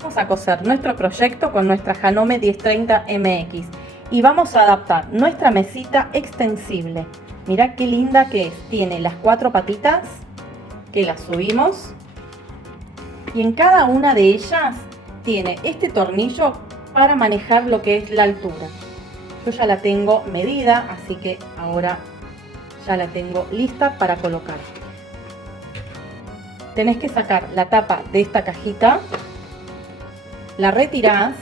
Vamos a coser nuestro proyecto con nuestra Janome 1030 MX y vamos a adaptar nuestra mesita extensible. Mirá qué linda que es. Tiene las 4 patitas que las subimos y en cada una de ellas tiene este tornillo para manejar lo que es la altura. Yo ya la tengo medida, así que ahora ya la tengo lista para colocar. Tenés que sacar la tapa de esta cajita, la retirás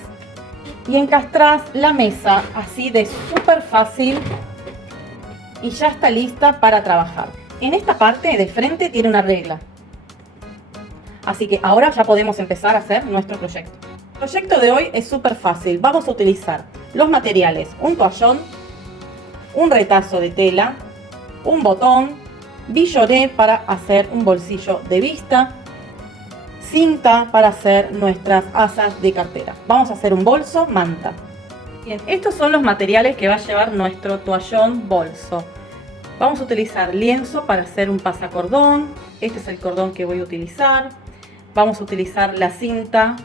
y encastrás la mesa así de súper fácil y ya está lista para trabajar. En esta parte de frente tiene una regla, así que ahora ya podemos empezar a hacer nuestro proyecto. El proyecto de hoy es súper fácil. Vamos a utilizar los materiales: un toallón, un retazo de tela, un botón, billoné para hacer un bolsillo de vista, cinta para hacer nuestras asas de cartera. Vamos a hacer un bolso manta. Bien, estos son los materiales que va a llevar nuestro toallón bolso. Vamos a utilizar lienzo para hacer un pasacordón. Este es el cordón que voy a utilizar. Vamos a utilizar la cinta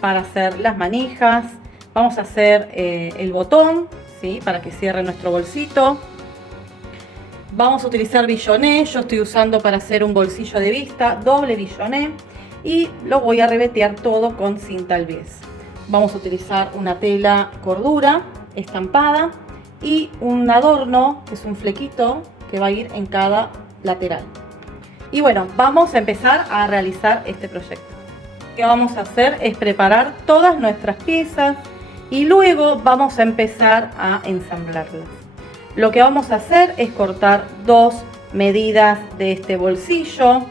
para hacer las manijas. Vamos a hacer el botón, ¿sí?, para que cierre nuestro bolsito. Vamos a utilizar billoné. Yo estoy usando para hacer un bolsillo de vista doble billoné y lo voy a revetear todo con cinta al bies. Vamos a utilizar una tela cordura estampada y un adorno, que es un flequito que va a ir en cada lateral. Y bueno, vamos a empezar a realizar este proyecto. Lo que vamos a hacer es preparar todas nuestras piezas y luego vamos a empezar a ensamblarlas. Lo que vamos a hacer es cortar 2 medidas de este bolsillo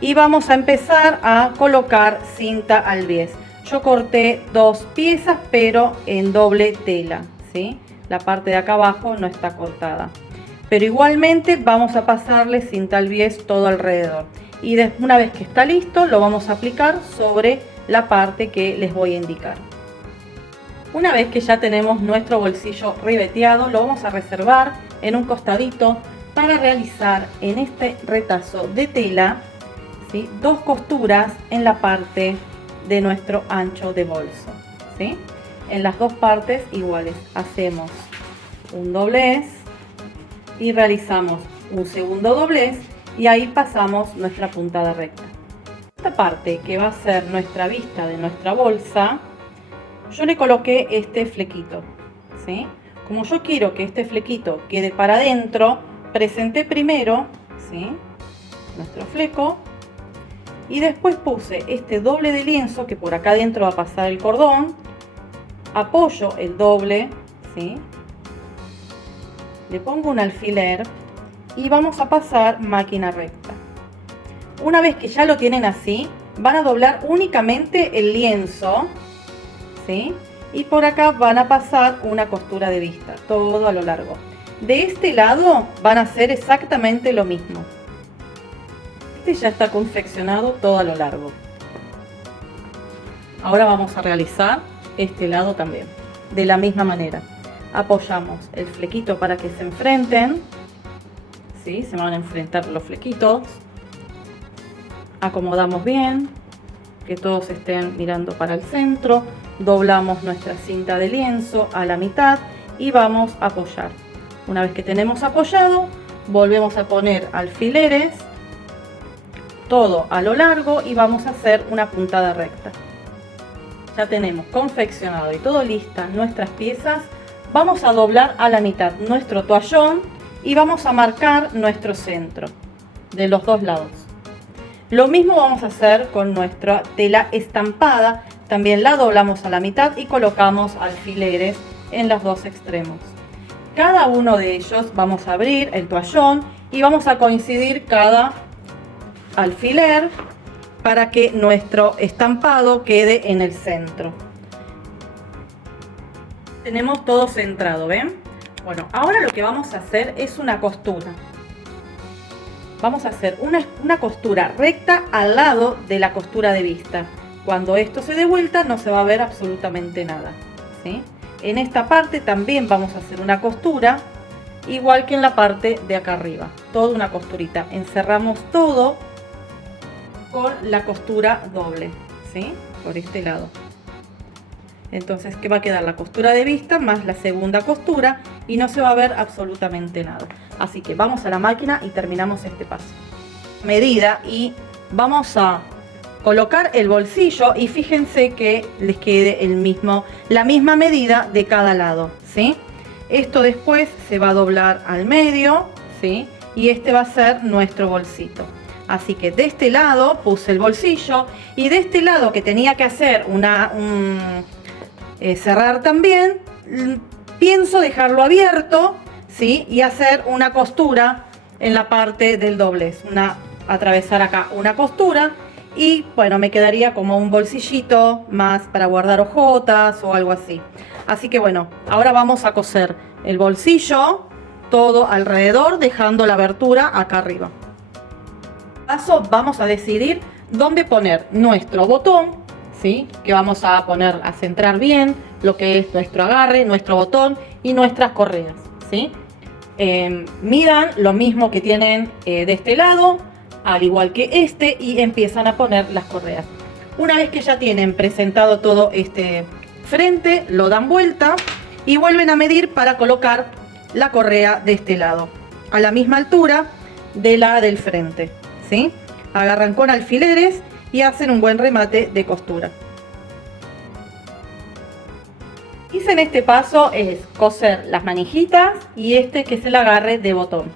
y vamos a empezar a colocar cinta al bies. Yo corté 2 piezas pero en doble tela, ¿sí? La parte de acá abajo no está cortada, pero igualmente vamos a pasarle cinta al bies todo alrededor y una vez que está listo lo vamos a aplicar sobre la parte que les voy a indicar. Una vez que ya tenemos nuestro bolsillo ribeteado, lo vamos a reservar en un costadito para realizar en este retazo de tela, ¿sí?, 2 costuras en la parte de nuestro ancho de bolso, ¿sí? En las 2 partes iguales hacemos un doblez y realizamos un segundo doblez y ahí pasamos nuestra puntada recta. Esta parte que va a ser nuestra vista de nuestra bolsa, yo le coloqué este flequito, ¿sí? Como yo quiero que este flequito quede para adentro, presenté primero, ¿sí?, nuestro fleco y después puse este doble de lienzo que por acá adentro va a pasar el cordón, apoyo el doble, ¿sí?, le pongo un alfiler y vamos a pasar máquina recta. Una vez que ya lo tienen así, van a doblar únicamente el lienzo, ¿sí?, y por acá van a pasar una costura de vista, todo a lo largo. De este lado van a hacer exactamente lo mismo. Este ya está confeccionado todo a lo largo. Ahora vamos a realizar este lado también, de la misma manera. Apoyamos el flequito para que se enfrenten, ¿sí?, se van a enfrentar los flequitos. Acomodamos bien, que todos estén mirando para el centro. Doblamos nuestra cinta de lienzo a la mitad y vamos a apoyar. Una vez que tenemos apoyado, volvemos a poner alfileres todo a lo largo y vamos a hacer una puntada recta. Ya tenemos confeccionado y todo lista nuestras piezas. Vamos a doblar a la mitad nuestro toallón y vamos a marcar nuestro centro de los 2 lados. Lo mismo vamos a hacer con nuestra tela estampada. También la doblamos a la mitad y colocamos alfileres en los 2 extremos. Cada uno de ellos vamos a abrir el toallón y vamos a coincidir cada alfiler para que nuestro estampado quede en el centro. Tenemos todo centrado, ¿ven? Bueno, ahora lo que vamos a hacer es una costura. Vamos a hacer una costura recta al lado de la costura de vista. Cuando esto se dé vuelta no se va a ver absolutamente nada, ¿sí? En esta parte también vamos a hacer una costura, igual que en la parte de acá arriba. Toda una costurita. Encerramos todo con la costura doble, ¿sí? Por este lado. Entonces, que va a quedar la costura de vista más la segunda costura y no se va a ver absolutamente nada. Así que vamos a la máquina y terminamos este paso. Medida, y vamos a colocar el bolsillo y fíjense que les quede la misma medida de cada lado, ¿sí? Esto después se va a doblar al medio, ¿sí? Y este va a ser nuestro bolsito. Así que de este lado puse el bolsillo y de este lado que tenía que hacer cerrar también, pienso dejarlo abierto, ¿sí? Y hacer una costura en la parte del doblez, atravesar acá una costura y bueno, me quedaría como un bolsillito más para guardar hojotas o algo así. Así que bueno, ahora vamos a coser el bolsillo todo alrededor, dejando la abertura acá arriba. Paso, vamos a decidir dónde poner nuestro botón, ¿sí? Que vamos a poner a centrar bien lo que es nuestro agarre, nuestro botón y nuestras correas, ¿sí? Midan lo mismo que tienen de este lado, al igual que este, y empiezan a poner las correas. Una vez que ya tienen presentado todo este frente, lo dan vuelta y vuelven a medir para colocar la correa de este lado a la misma altura de la del frente, ¿sí? Agarran con alfileres y hacen un buen remate de costura. Hice en este paso es coser las manijitas y este que es el agarre de botón.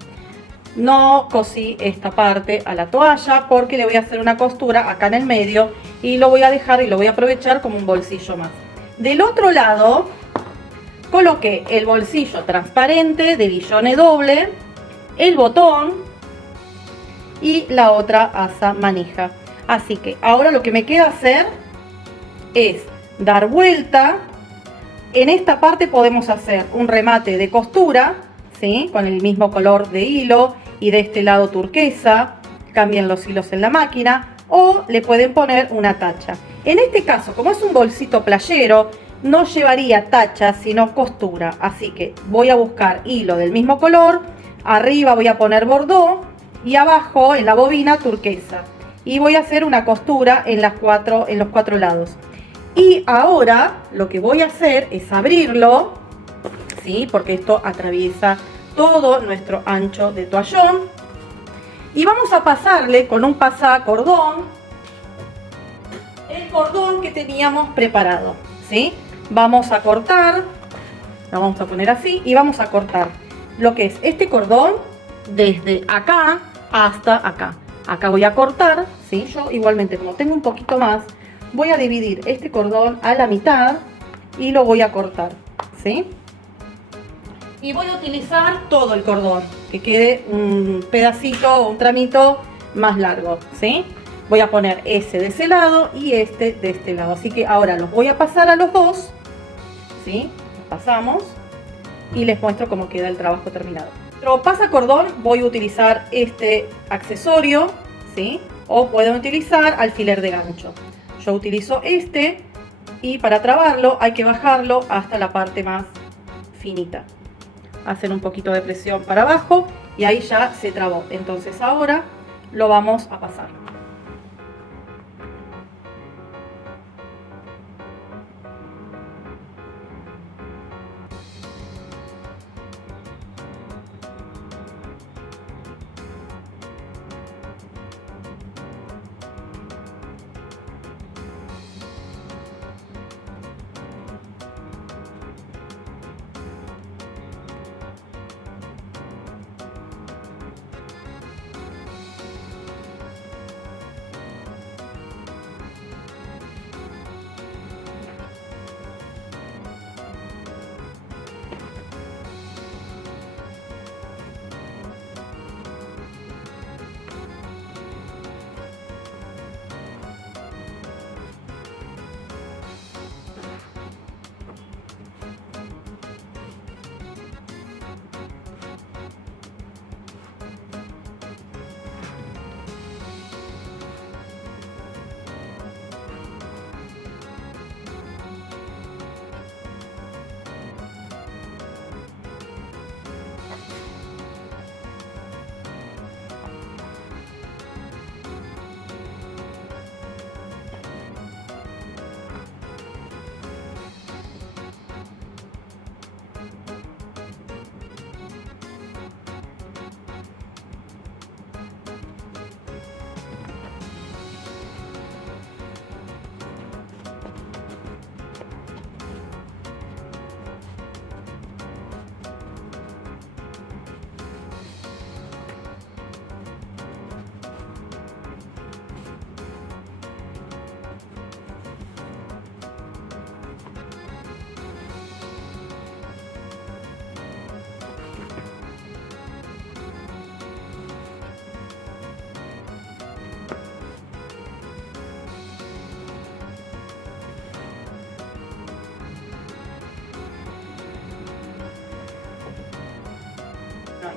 No cosí esta parte a la toalla porque le voy a hacer una costura acá en el medio y lo voy a dejar y lo voy a aprovechar como un bolsillo más. Del otro lado coloqué el bolsillo transparente de billone doble, el botón y la otra asa manija. Así que ahora lo que me queda hacer es dar vuelta. En esta parte podemos hacer un remate de costura, ¿sí? Con el mismo color de hilo y de este lado turquesa. Cambian los hilos en la máquina o le pueden poner una tacha. En este caso, como es un bolsito playero, no llevaría tacha sino costura. Así que voy a buscar hilo del mismo color. Arriba voy a poner bordó y abajo en la bobina turquesa. Y voy a hacer una costura en los cuatro lados. Y ahora lo que voy a hacer es abrirlo, ¿sí? Porque esto atraviesa todo nuestro ancho de toallón. Y vamos a pasarle con un pasacordón el cordón que teníamos preparado, ¿sí? Vamos a cortar, lo vamos a poner así y vamos a cortar lo que es este cordón desde acá hasta acá. Acá voy a cortar, ¿sí? Yo igualmente, como tengo un poquito más, voy a dividir este cordón a la mitad y lo voy a cortar, ¿sí? Y voy a utilizar todo el cordón, que quede un pedacito o un tramito más largo, ¿sí? Voy a poner ese de ese lado y este de este lado. Así que ahora los voy a pasar a los dos, ¿sí? Los pasamos y les muestro cómo queda el trabajo terminado. Otro pasacordón voy a utilizar este accesorio, ¿sí? O pueden utilizar alfiler de gancho. Yo utilizo este y para trabarlo hay que bajarlo hasta la parte más finita. Hacen un poquito de presión para abajo y ahí ya se trabó. Entonces ahora lo vamos a pasar.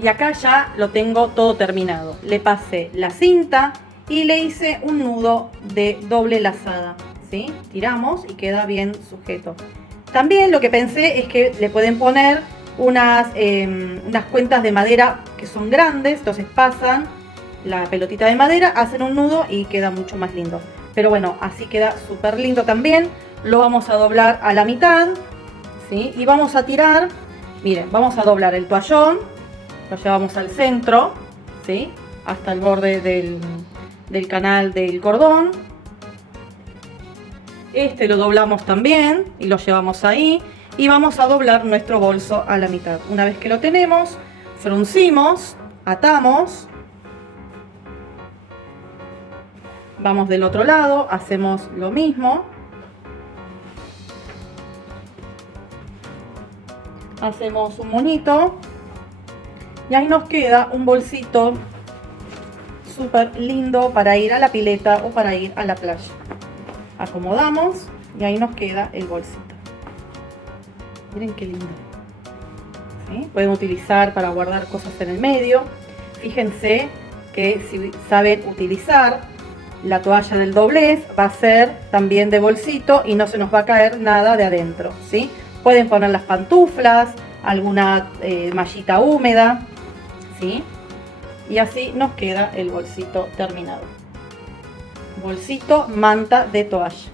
y acá ya lo tengo todo terminado. Le pasé la cinta y le hice un nudo de doble lazada, ¿sí? Tiramos y queda bien sujeto. También lo que pensé es que le pueden poner unas cuentas de madera que son grandes, entonces pasan la pelotita de madera, hacen un nudo y queda mucho más lindo. Pero bueno, así queda súper lindo también. Lo vamos a doblar a la mitad, ¿sí? Y vamos a tirar, miren, vamos a doblar el toallón, lo llevamos al centro, ¿sí? Hasta el borde del canal del cordón. Este lo doblamos también y lo llevamos ahí. Y vamos a doblar nuestro bolso a la mitad. Una vez que lo tenemos, fruncimos, atamos. Vamos del otro lado, hacemos lo mismo. Hacemos un moñito. Y ahí nos queda un bolsito súper lindo para ir a la pileta o para ir a la playa. Acomodamos y ahí nos queda el bolsito. Miren qué lindo. ¿Sí? Pueden utilizar para guardar cosas en el medio. Fíjense que si saben utilizar la toalla del doblez, va a ser también de bolsito y no se nos va a caer nada de adentro, ¿sí? Pueden poner las pantuflas, alguna mallita húmeda, ¿sí? Y así nos queda el bolsito terminado. Bolsito manta de toalla.